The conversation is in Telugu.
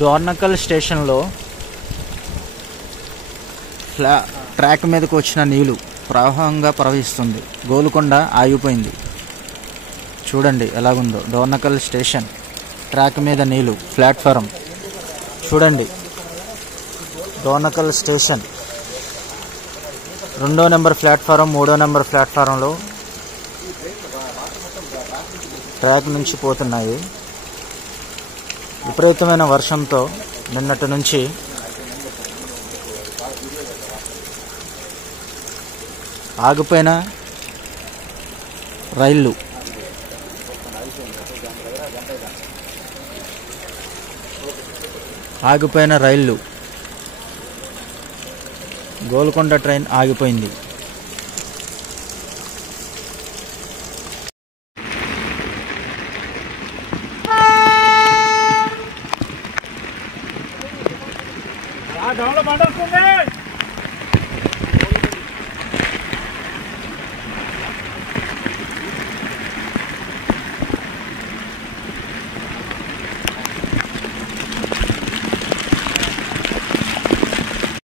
డోర్నకల్ స్టేషన్లో ట్రాక్ మీదకు వచ్చిన నీళ్లు ప్రవాహంగా ప్రవహిస్తుంది. గోల్కొండ ఆగిపోయింది. చూడండి ఎలాగుందో. డోర్నకల్ స్టేషన్ ట్రాక్ మీద నీళ్లు. ప్లాట్ఫారం చూడండి. డోర్నకల్ స్టేషన్ 2వ నెంబర్ ప్లాట్ఫారం, 3వ నెంబర్ ప్లాట్ఫారంలో ట్రాక్ నుంచి పోతున్నాయి. విపరీతమైన వర్షంతో నిన్నటి నుంచి ఆగిపోయిన రైళ్లు గోల్కొండ ట్రైన్ ఆగిపోయింది. డౌన్లో పండుతుంది.